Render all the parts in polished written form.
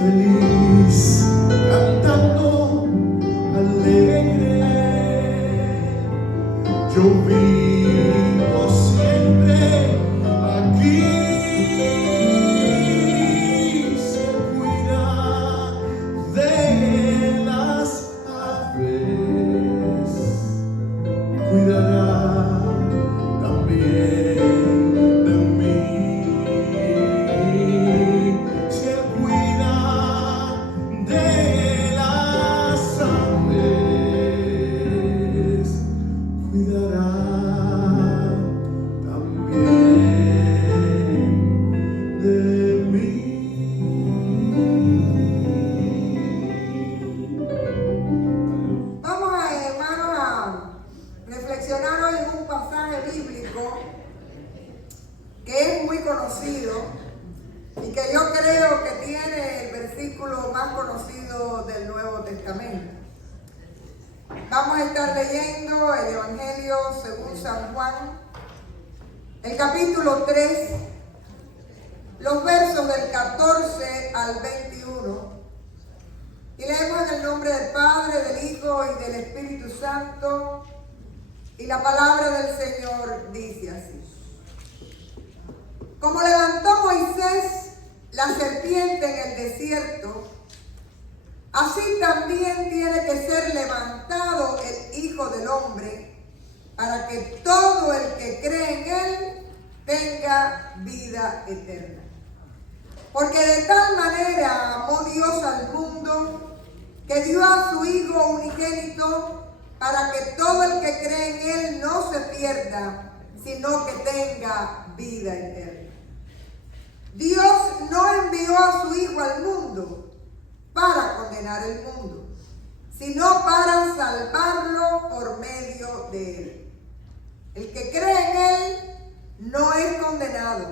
feliz, cantando alegre. Yo vivo siempre aquí. Se cuida de las aves, cuidará también de mí. Si Él cuida de las aves, cuidará también de mí. Vamos a, hermanos, a reflexionar hoy en un pasaje bíblico que es muy conocido y que yo creo que tiene el versículo más conocido del Nuevo Testamento. Vamos a estar leyendo el Evangelio según San Juan, el capítulo 3, los versos del 14 al 21. Y leemos en el nombre del Padre, del Hijo y del Espíritu Santo. Y la palabra del Señor dice así: como levantó Moisés la serpiente en el desierto, así también tiene que ser levantado el Hijo del Hombre, para que todo el que cree en Él tenga vida eterna. Porque de tal manera amó Dios al mundo, que dio a su Hijo unigénito, para que todo el que cree en Él no se pierda, sino que tenga vida eterna. Dios no envió a su Hijo al mundo para condenar el mundo, sino para salvarlo por medio de Él. El que cree en Él no es condenado,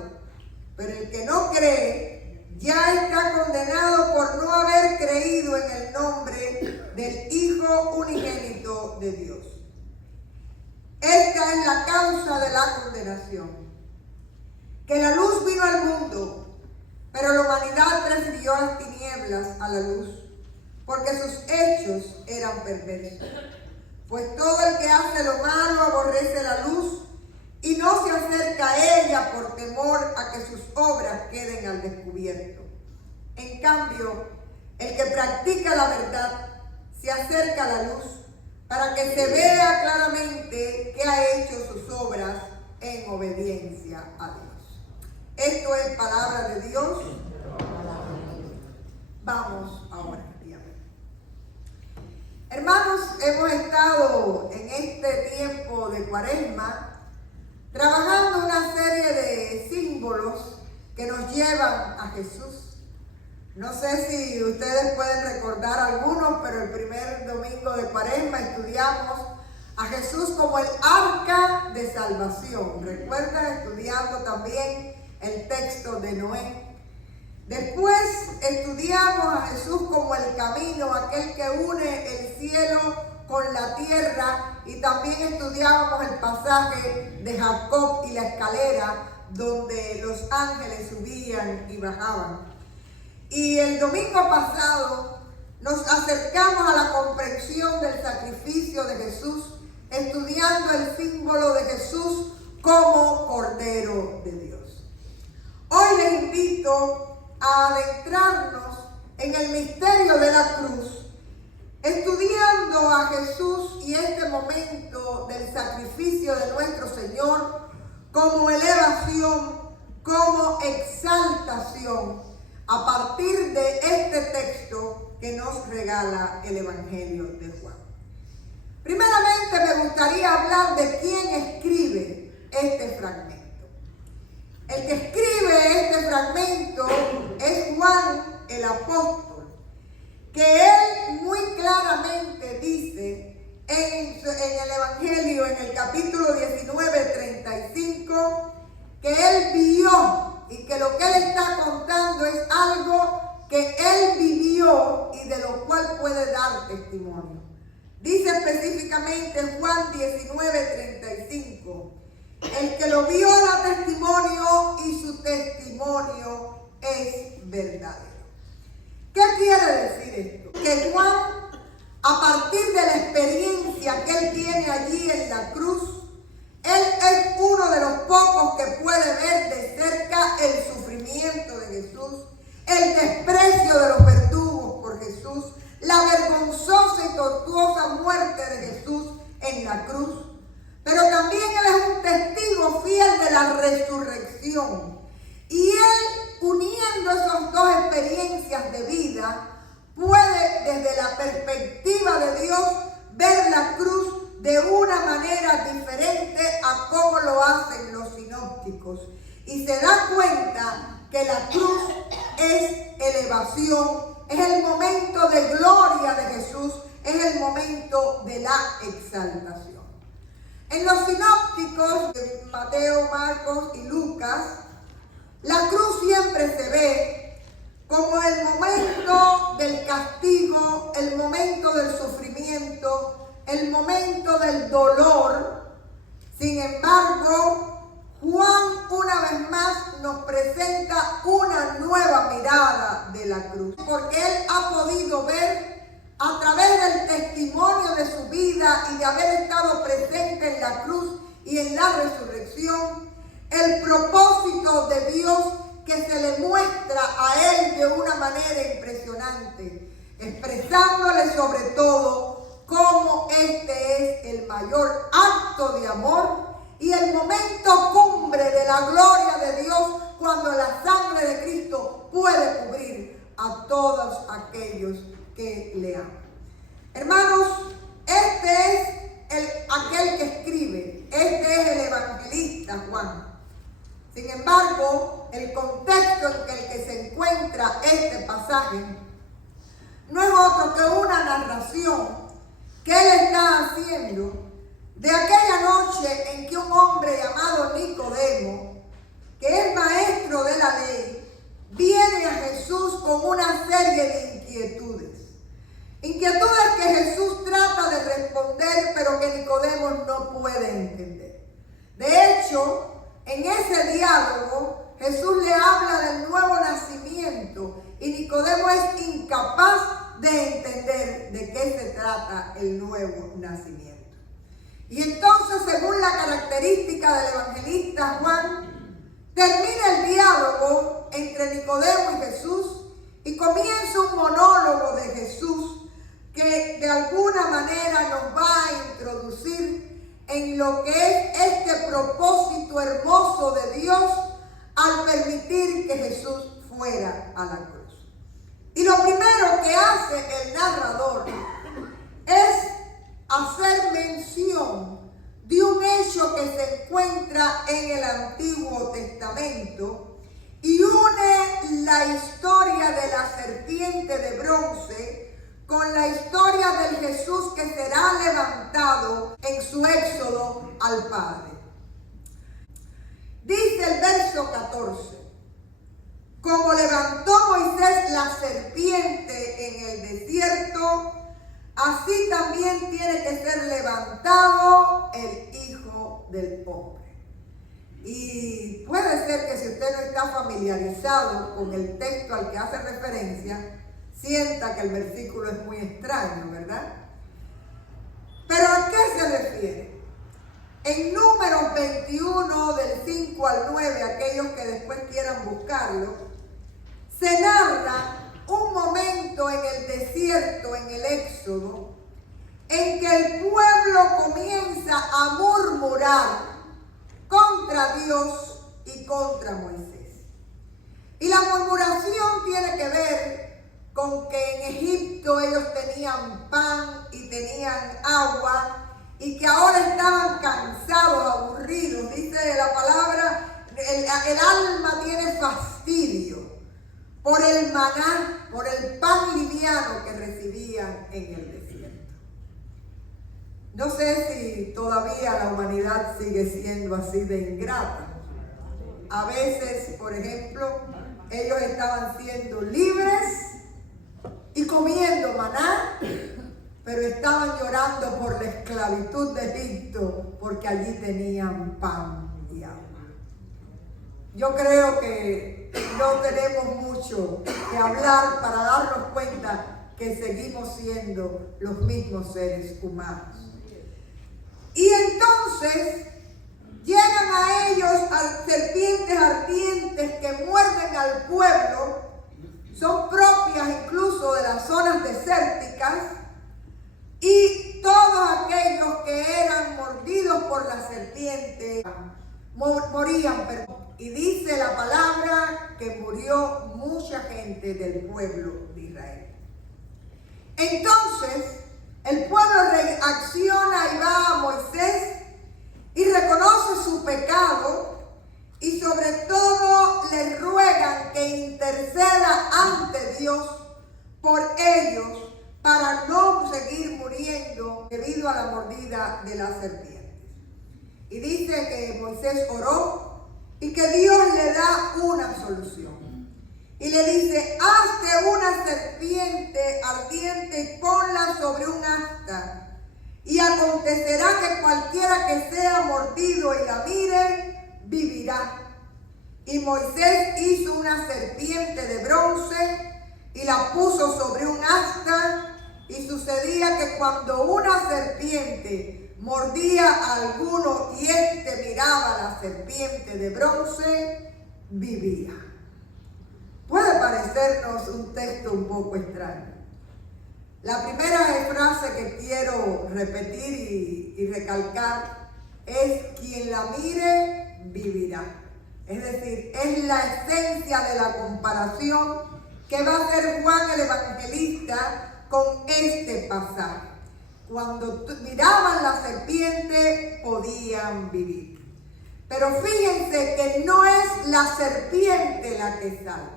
pero el que no cree ya está condenado por no haber creído en el nombre del Hijo unigénito de Dios. Esta es la causa de la condenación, que la luz vino al mundo, pero la humanidad prefirió las tinieblas a la luz, porque sus hechos eran perversos. Pues todo el que hace lo malo aborrece la luz y no se acerca a ella por temor a que sus obras queden al descubierto. En cambio, el que practica la verdad se acerca a la luz para que se vea claramente que ha hecho sus obras en obediencia a Dios. Esto es palabra de Dios. Vamos ahora. Hermanos, hemos estado en este tiempo de Cuaresma trabajando una serie de símbolos que nos llevan a Jesús. No sé si ustedes pueden recordar algunos, pero el primer domingo de Cuaresma estudiamos a Jesús como el arca de salvación. ¿Recuerdan? Estudiando también el texto de Noé. Después estudiamos a Jesús como el camino, aquel que une el cielo con la tierra, y también estudiábamos el pasaje de Jacob y la escalera donde los ángeles subían y bajaban. Y el domingo pasado nos acercamos a la comprensión del sacrificio de Jesús, estudiando el símbolo de Jesús como Cordero de Dios. Hoy les invito a adentrarnos en el misterio de la cruz, estudiando a Jesús y este momento del sacrificio de nuestro Señor como elevación, como exaltación, a partir de este texto que nos regala el Evangelio de Juan. Primeramente me gustaría hablar de quién escribe este fragmento. El que escribe este fragmento es Juan el apóstol, que él muy claramente dice en el Evangelio, en el capítulo 19, 35, que él vio y que lo que él está contando es algo que él vivió y de lo cual puede dar testimonio. Dice específicamente en Juan 19, 35, el que lo vio da testimonio y su testimonio es verdadero. ¿Qué desprecio de los verdugos por Jesús, la vergonzosa y tortuosa muerte de Jesús en la cruz. Pero también Él es un testigo fiel de la resurrección. Y Él, uniendo esas dos experiencias de vida, puede desde la perspectiva de Dios ver la cruz de una manera diferente a cómo lo hacen los sinópticos. Y se da cuenta que la cruz es elevación, es el momento de gloria de Jesús, es el momento de la exaltación. En los sinópticos, en Mateo, Marcos y Lucas, la cruz siempre se ve como el momento del castigo, el momento del sufrimiento, el momento del dolor. Sin embargo, Juan una vez más nos presenta una nueva mirada de la cruz, porque él ha podido ver a través del testimonio de su vida y de haber estado presente en la cruz y en la resurrección, el propósito de Dios que se le muestra a él de una manera impresionante, expresándole sobre todo cómo este es el mayor acto de amor y el momento cumbre de la gloria de Dios, cuando la sangre de Cristo puede cubrir a todos aquellos que le aman. Hermanos, este es aquel que escribe, este es el evangelista Juan. Sin embargo, el contexto en el que se encuentra este pasaje no es otro que una narración que él está haciendo de aquella noche en que un hombre llamado Nicodemo, que es maestro de la ley, viene a Jesús con una serie de inquietudes. Inquietudes que Jesús trata de responder, pero que Nicodemo no puede entender. De hecho, en ese diálogo, Jesús le habla del nuevo nacimiento y Nicodemo es incapaz de entender de qué se trata el nuevo nacimiento. Y entonces, según la característica del evangelista Juan, termina el diálogo entre Nicodemo y Jesús y comienza un monólogo de Jesús que de alguna manera nos va a introducir en lo que es este propósito hermoso de Dios al permitir que Jesús fuera a la cruz. Y lo primero que hace el narrador es hacer mención de un hecho que se encuentra en el Antiguo Testamento y une la historia de la serpiente de bronce con la historia del Jesús que será levantado en su éxodo al Padre. Dice el verso 14: como levantó Moisés la serpiente en el desierto, así también tiene que ser levantado el Hijo del Hombre. Y puede ser que si usted no está familiarizado con el texto al que hace referencia, sienta que el versículo es muy extraño, ¿verdad? ¿Pero a qué se refiere? En Números 21, del 5 al 9, aquellos que después quieran buscarlo, se narra un momento en el desierto, en el Éxodo, en que el pueblo comienza a murmurar contra Dios y contra Moisés. Y la murmuración tiene que ver con que en Egipto ellos tenían pan y tenían agua y que ahora estaban cansados, aburridos. Dice la palabra, el alma tiene fastidio por el maná, por el pan liviano que recibían en el desierto. No sé si todavía la humanidad sigue siendo así de ingrata. A veces, por ejemplo, ellos estaban siendo libres y comiendo maná, pero estaban llorando por la esclavitud de Egipto, porque allí tenían pan y agua. Yo creo que no tenemos mucho que hablar para darnos cuenta que seguimos siendo los mismos seres humanos. Y entonces llegan a ellos serpientes ardientes que muerden al pueblo son propias incluso de las zonas desérticas, y todos aquellos que eran mordidos por la serpiente morían. Y dice la palabra que murió mucha gente del pueblo de Israel. Entonces, el pueblo reacciona y va a Moisés y reconoce su pecado, y sobre todo le ruegan que interceda ante Dios por ellos para no seguir muriendo debido a la mordida de las serpientes. Y dice que Moisés oró y que Dios le da una solución. Y le dice: hazte una serpiente ardiente y ponla sobre un asta. Y acontecerá que cualquiera que sea mordido y la mire, vivirá. Y Moisés hizo una serpiente de bronce y la puso sobre un asta. Y sucedía que cuando una serpiente mordía a alguno y éste miraba la serpiente de bronce, vivía. Puede parecernos un texto un poco extraño. La primera frase que quiero repetir y recalcar es: quien la mire, vivirá. Es decir, es la esencia de la comparación que va a hacer Juan el Evangelista con este pasaje. Cuando miraban la serpiente, podían vivir. Pero fíjense que no es la serpiente la que salva.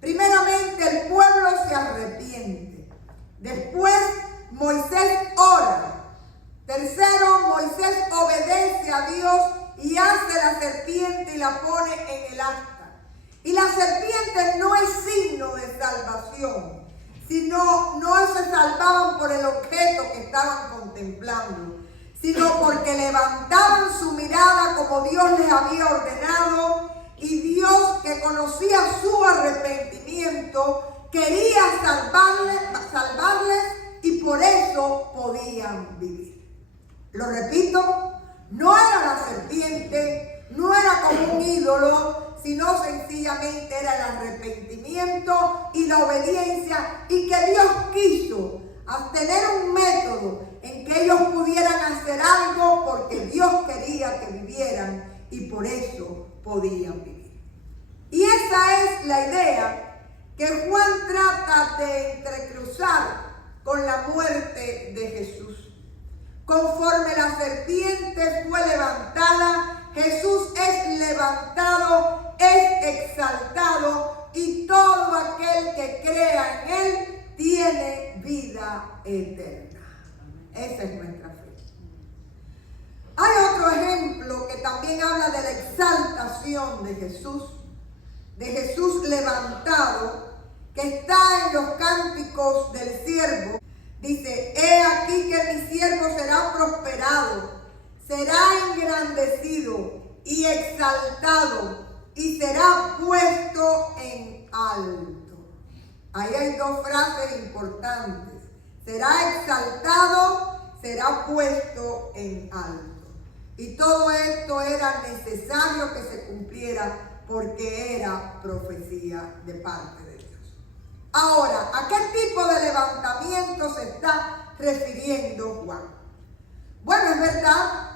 Primeramente, el pueblo se arrepiente. Después, Moisés ora. Tercero, Moisés obedece a Dios y hace la serpiente y la pone en el asta. Y la serpiente no es signo de salvación, sino no se salvaban por el objeto que estaban contemplando, sino porque levantaban su mirada como Dios les había ordenado, y Dios, que conocía su arrepentimiento, quería salvarles y por eso podían vivir. Lo repito, no era la serpiente, no era como un ídolo, sino sencillamente era el arrepentimiento y la obediencia, y que Dios quiso tener un método en que ellos pudieran hacer algo porque Dios quería que vivieran y por eso podían vivir. Y esa es la idea que Juan trata de entrecruzar con la muerte de Jesús. Conforme la serpiente fue levantada, Jesús es levantado, es exaltado, y todo aquel que crea en Él tiene vida eterna. Esa es nuestra fe. Hay otro ejemplo que también habla de la exaltación de Jesús levantado, que está en los cánticos del siervo. Dice: he aquí que mi siervo será prosperado, será engrandecido y exaltado, y será puesto en alto. Ahí hay dos frases importantes: será exaltado, será puesto en alto. Y todo esto era necesario que se cumpliera porque era profecía de parte de Dios. Ahora, ¿a qué tipo de levantamiento se está refiriendo Juan? Bueno, es verdad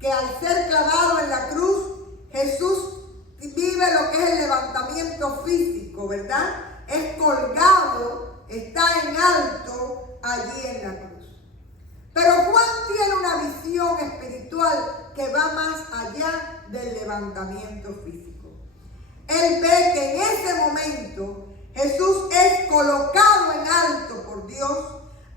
que al ser clavado en la cruz, Jesús vive lo que es el levantamiento físico, ¿verdad? Es colgado, está en alto allí en la cruz. Pero Juan tiene una visión espiritual que va más allá del levantamiento físico. Él ve que en ese momento Jesús es colocado en alto por Dios.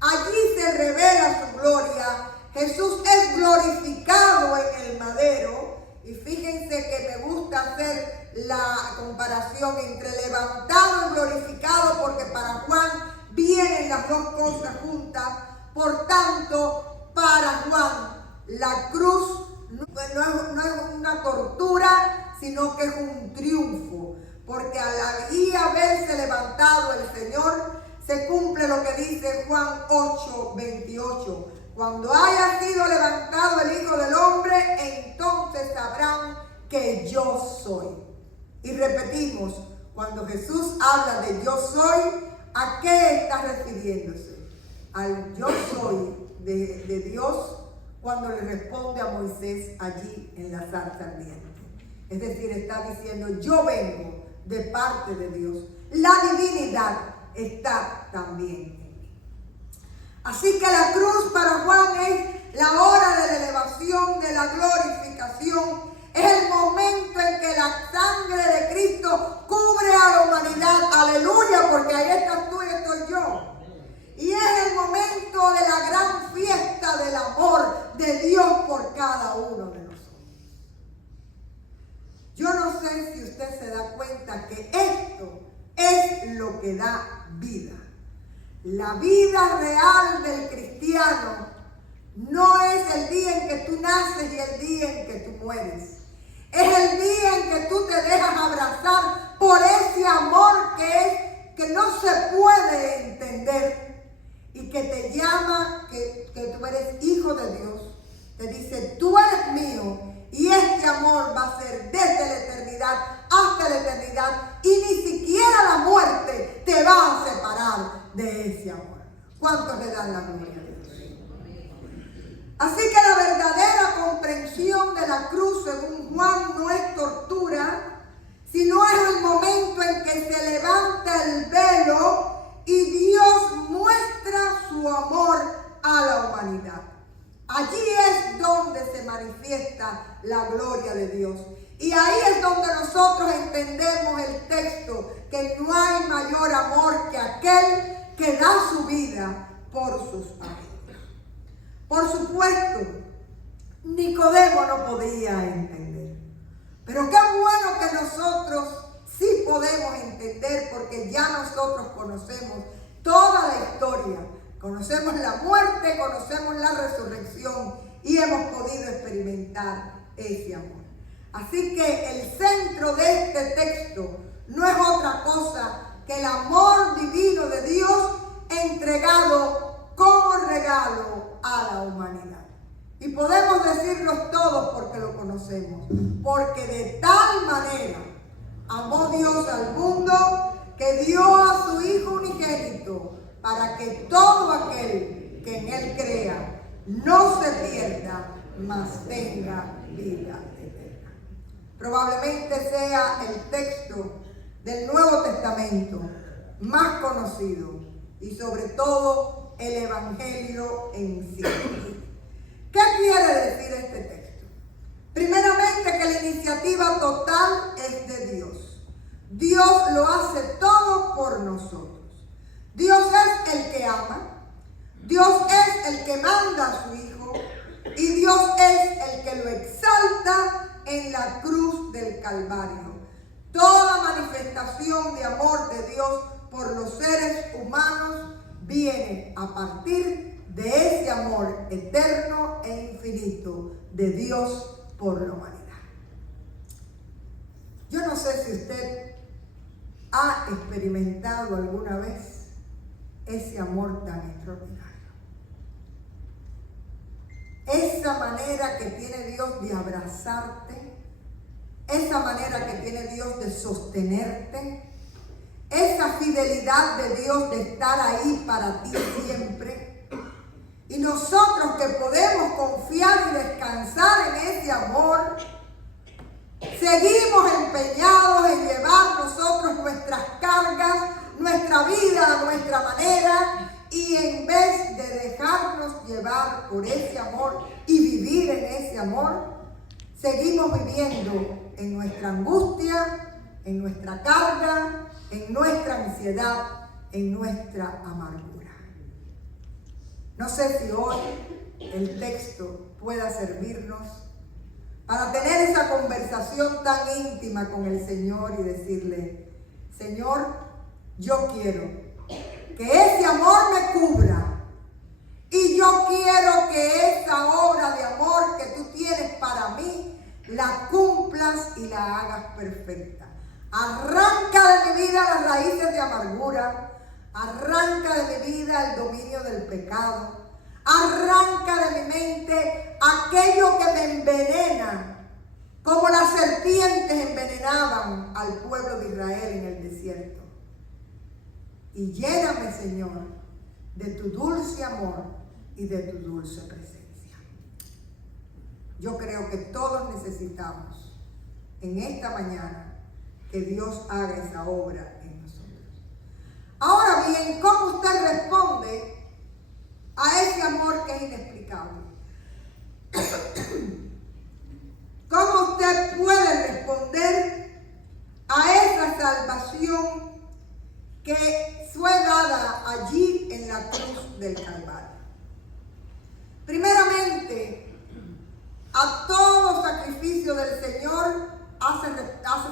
Allí se revela su gloria. Jesús es glorificado en el madero. Y fíjense que me gusta hacer la comparación entre levantado y glorificado, porque para Juan vienen las dos cosas juntas. Por tanto, para Juan, la cruz no es una tortura, sino que es un triunfo. Porque al allí haberse levantado el Señor, se cumple lo que dice Juan 8:28. Cuando haya sido levantado el Hijo del Hombre, entonces sabrán que yo soy. Y repetimos, Cuando Jesús habla de yo soy, ¿a qué está refiriéndose? Al yo soy de Dios cuando le responde a Moisés allí en la zarza ardiente. Es decir, está diciendo yo vengo de parte de Dios. La divinidad está también en mí. Así que la cruz para Juan es la hora de la elevación, de la glorificación. Es el momento en que la sangre de Cristo cubre a la humanidad. Aleluya, porque ahí estás tú y estoy yo. Y es el momento de la gran fiesta del amor de Dios por cada uno de nosotros. Yo no sé si usted se da cuenta que esto es lo que da vida. La vida real del cristiano no es el día en que tú naces y el día en que tú mueres. Es el día en que tú te dejas abrazar por ese amor que no se puede entender y que te llama, que tú eres hijo de Dios. Te dice, tú eres mío y este amor va a ser desde la eternidad hasta la eternidad y ni siquiera la muerte te va a separar de ese amor. ¿Cuántos le dan la gloria a Dios? Así que la verdadera comprensión de la cruz, según Juan, no es tortura, sino es el momento en que se levanta el velo y Dios muestra su amor a la humanidad. Allí es donde se manifiesta la gloria de Dios. Y ahí es donde nosotros entendemos el texto, que no hay mayor amor que aquel que da su vida por sus amigos. Por supuesto, Nicodemo no podía entender. Pero qué bueno que nosotros sí podemos entender, porque ya nosotros conocemos toda la historia. Conocemos la muerte, conocemos la resurrección y hemos podido experimentar ese amor. Así que el centro de este texto no es otra cosa que el amor divino de Dios entregado como regalo a la humanidad. Y podemos decirlos todos porque lo conocemos. Porque de tal manera amó Dios al mundo que dio a su Hijo unigénito para que todo aquel que en Él crea no se pierda, mas tenga vida eterna. Probablemente sea el texto del Nuevo Testamento más conocido y sobre todo el Evangelio en sí. ¿Qué quiere decir este texto? Primeramente, que la iniciativa total es de Dios. Dios lo hace todo por nosotros. Dios es el que ama, Dios es el que manda a su Hijo y Dios es el que lo exalta en la cruz del Calvario. Toda manifestación de amor de Dios por los seres humanos viene a partir de ese amor eterno e infinito de Dios por la humanidad. Yo no sé si usted ha experimentado alguna vez ese amor tan extraordinario. Esa manera que tiene Dios de abrazarte, esa manera que tiene Dios de sostenerte, esa fidelidad de Dios de estar ahí para ti siempre. Y nosotros que podemos confiar y descansar en ese amor, seguimos empeñados en llevar nosotros nuestras cargas, nuestra vida a nuestra manera, y en vez de dejarnos llevar por ese amor y vivir en ese amor, seguimos viviendo en nuestra angustia, en nuestra carga, en nuestra ansiedad, en nuestra amargura. No sé si hoy el texto pueda servirnos para tener esa conversación tan íntima con el Señor y decirle: Señor, yo quiero que ese amor me cubra y yo quiero que esa obra de amor que tú tienes para mí la cumplas y la hagas perfecta. Arranca de mi vida las raíces de amargura, arranca de mi vida el dominio del pecado, arranca de mi mente aquello que me envenena como las serpientes envenenaban al pueblo de Israel en el desierto. Y lléname, Señor, de tu dulce amor y de tu dulce presencia. Yo creo que todos necesitamos en esta mañana que Dios haga esa obra en nosotros. Ahora bien, ¿cómo usted responde a ese amor que es inexplicable? ¿Cómo usted puede responder a esa salvación que fue dada allí en la cruz del Calvario? Primeramente, a todo sacrificio del Señor hace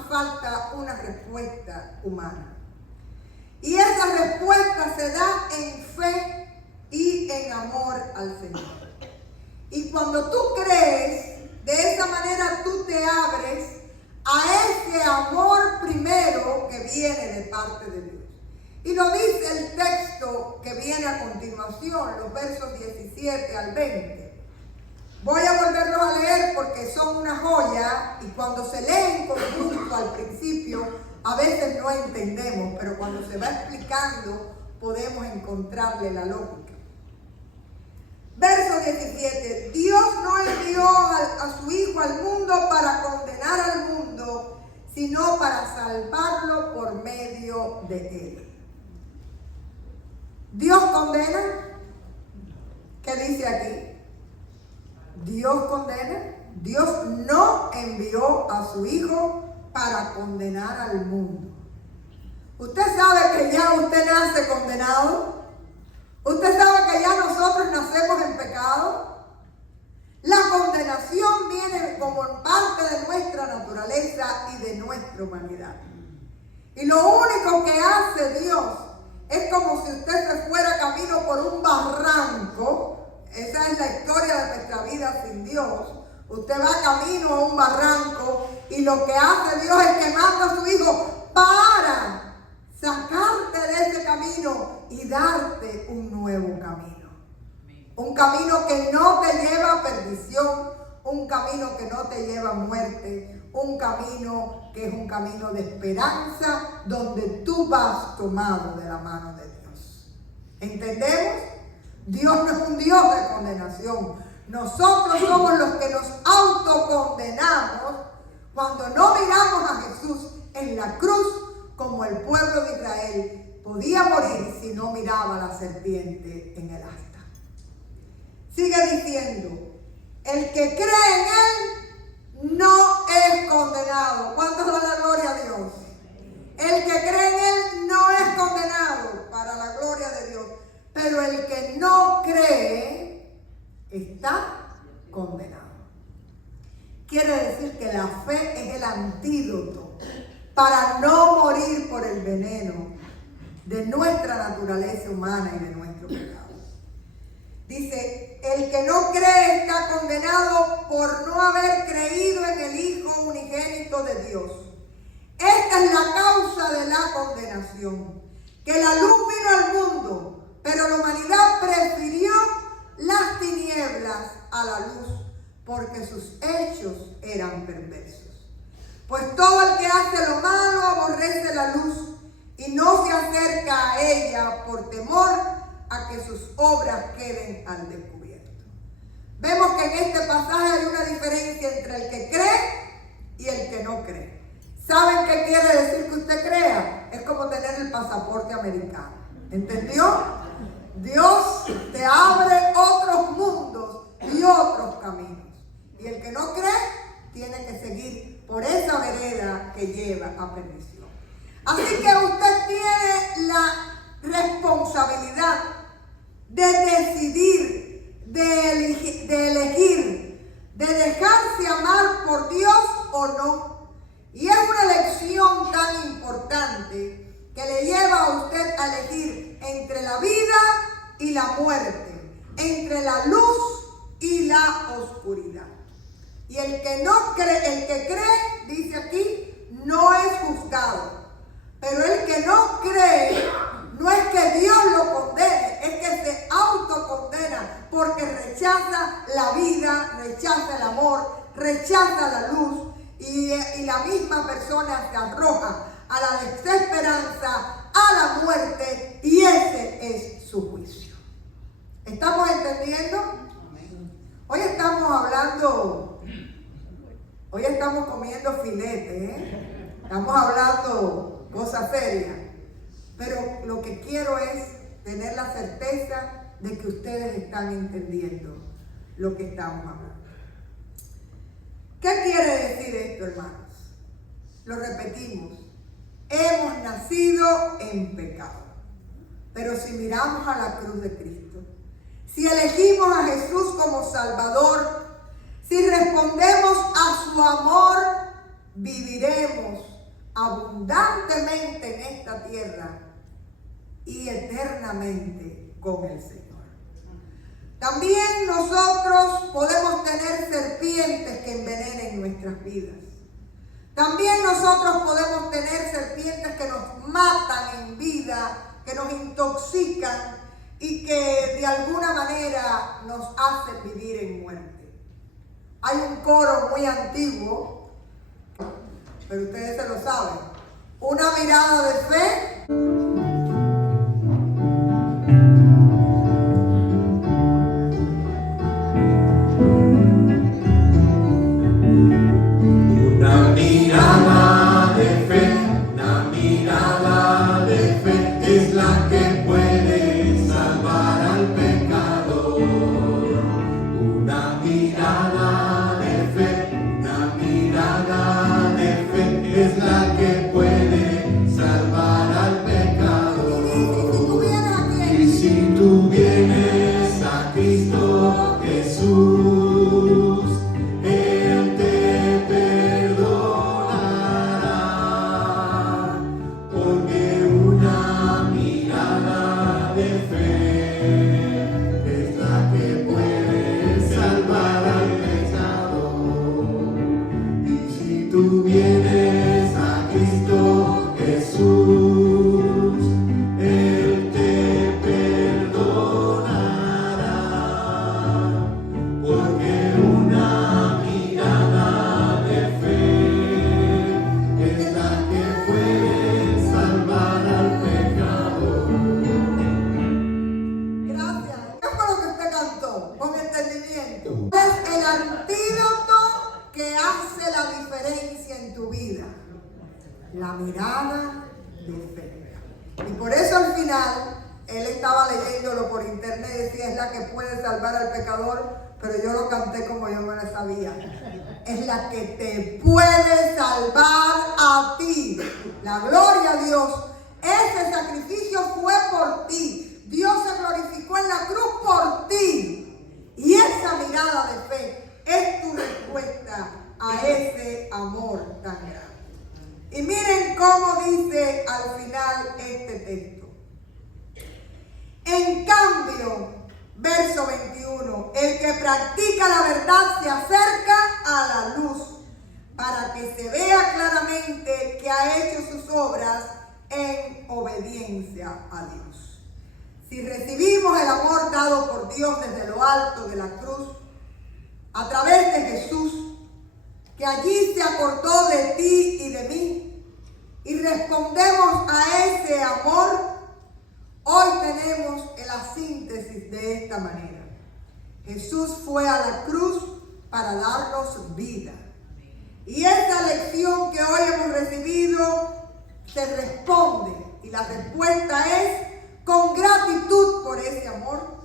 falta una respuesta humana. Y esa respuesta se da en fe y en amor al Señor. Y cuando tú crees, de esa manera tú te abres a ese amor primero que viene de parte de Dios. Y lo dice el texto que viene a continuación, los versos 17 al 20. Voy a volverlos a leer porque son una joya y cuando se leen con gusto al principio, a veces no entendemos, pero cuando se va explicando podemos encontrarle la lógica. Verso 17, Dios no envió a su Hijo al mundo para condenar al mundo, sino para salvarlo por medio de él. ¿Dios condena? ¿Qué dice aquí? ¿Dios condena? Dios no envió a su Hijo para condenar al mundo. ¿Usted sabe que ya usted nace condenado? ¿Usted sabe que ya nosotros nacemos en pecado? La condenación viene como parte de nuestra naturaleza y de nuestra humanidad. Y lo único que hace Dios es como si usted se fuera camino por un barranco. Esa es la historia de nuestra vida sin Dios. Usted va camino a un barranco y lo que hace Dios es que manda a su Hijo para sacarte de ese camino y darte un nuevo camino. Un camino que no te lleva a perdición, un camino que no te lleva a muerte, un camino que es un camino de esperanza donde tú vas tomado de la mano de Dios. ¿Entendemos? Dios no es un Dios de condenación. Nosotros somos los que nos autocondenamos cuando no miramos a Jesús en la cruz como el pueblo de Israel podía morir si no miraba a la serpiente en el asta. Sigue diciendo, el que cree en él no es condenado. ¿Cuántos dan la gloria a Dios? El que cree en él no es condenado para la gloria de Dios. Pero el que no cree está condenado. Quiere decir que la fe es el antídoto para no morir por el veneno de nuestra naturaleza humana y de nuestro pecado. Dice, el que no cree está condenado por no haber creído en el Hijo unigénito de Dios. Esta es la causa de la condenación, que la luz vino al mundo, pero la humanidad prefirió las tinieblas a la luz, porque sus hechos eran perversos. Pues todo el que hace lo malo aborrece la luz y no se acerca a ella por temor a que sus obras queden al descubierto. Vemos que en este pasaje hay una diferencia entre el que cree y el que no cree. ¿Saben qué quiere decir que usted crea? Es como tener el pasaporte americano. ¿Entendió? Dios te abre otros mundos y otros caminos. Y el que no cree tiene que seguir por esa vereda que lleva a perdición. Así que usted tiene la responsabilidad de decidir, de elegir, de dejarse amar por Dios o no. Y es una elección tan importante que le lleva a usted a elegir entre la vida y la muerte, entre la luz y la oscuridad. Y el que no cree, el que cree, dice aquí, no es juzgado. Pero el que no cree, no es que Dios lo condene, es que se autocondena porque rechaza la vida, rechaza el amor, rechaza la luz y la misma persona se arroja a la desesperanza, a la muerte, y ese es su juicio. ¿Estamos entendiendo? Hoy estamos comiendo filete, ¿eh? Estamos hablando cosas serias, pero lo que quiero es tener la certeza de que ustedes están entendiendo lo que estamos hablando. ¿Qué quiere decir esto, hermanos? Lo repetimos. Hemos nacido en pecado. Pero si miramos a la cruz de Cristo, si elegimos a Jesús como Salvador, si respondemos a su amor, viviremos abundantemente en esta tierra y eternamente con el Señor. También nosotros podemos tener serpientes que envenenen nuestras vidas. También nosotros podemos tener serpientes que nos matan en vida, que nos intoxican y que de alguna manera nos hacen vivir en muerte. Hay un coro muy antiguo, pero ustedes se lo saben. Una mirada de fe. La mirada de fe. Y por eso al final, él estaba leyéndolo por internet y decía, es la que puede salvar al pecador, pero yo lo canté como yo no lo sabía. Es la que te puede salvar a ti. La gloria a Dios. Ese sacrificio fue por ti. Dios se glorificó en la cruz por ti. Y esa mirada de fe es tu respuesta a ese amor tan grande. Y miren cómo dice al final este texto. En cambio, verso 21, el que practica la verdad se acerca a la luz para que se vea claramente que ha hecho sus obras en obediencia a Dios. Si recibimos el amor dado por Dios desde lo alto de la cruz, a través de Jesús, que allí se acordó de ti y de mí, y respondemos a ese amor, hoy tenemos la síntesis de esta manera. Jesús fue a la cruz para darnos vida. Y esta lección que hoy hemos recibido se responde, y la respuesta es con gratitud por ese amor,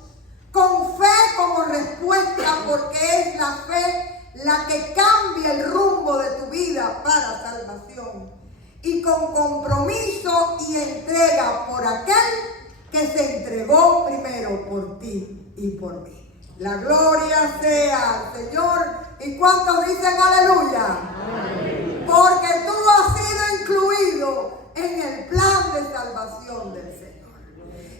con fe como respuesta, porque es la fe la que cambia el rumbo de tu vida para salvación, y con compromiso y entrega por aquel que se entregó primero por ti y por mí. La gloria sea al Señor. ¿Y cuántos dicen aleluya? Amén. Porque tú has sido incluido en el plan de salvación del Señor.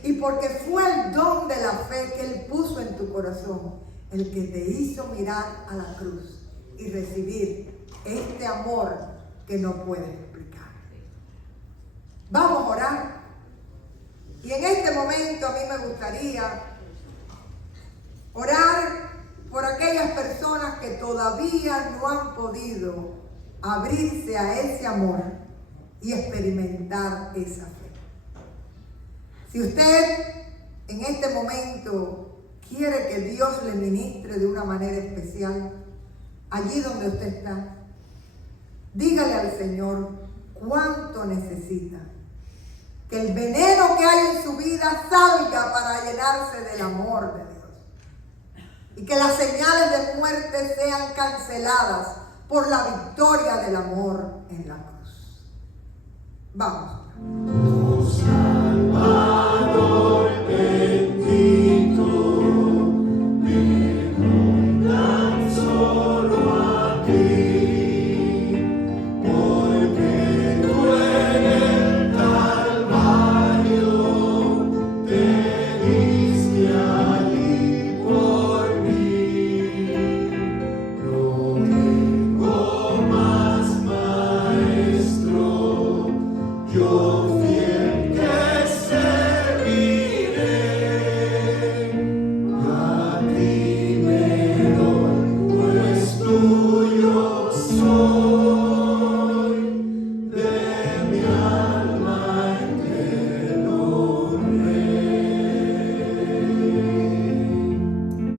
Y porque fue el don de la fe que Él puso en tu corazón el que te hizo mirar a la cruz y recibir este amor que no puedes explicar. Vamos a orar. Y en este momento a mí me gustaría orar por aquellas personas que todavía no han podido abrirse a ese amor y experimentar esa fe. Si usted en este momento quiere que Dios le ministre de una manera especial, allí donde usted está, dígale al Señor cuánto necesita. Que el veneno que hay en su vida salga para llenarse del amor de Dios. Y que las señales de muerte sean canceladas por la victoria del amor en la cruz. Vamos.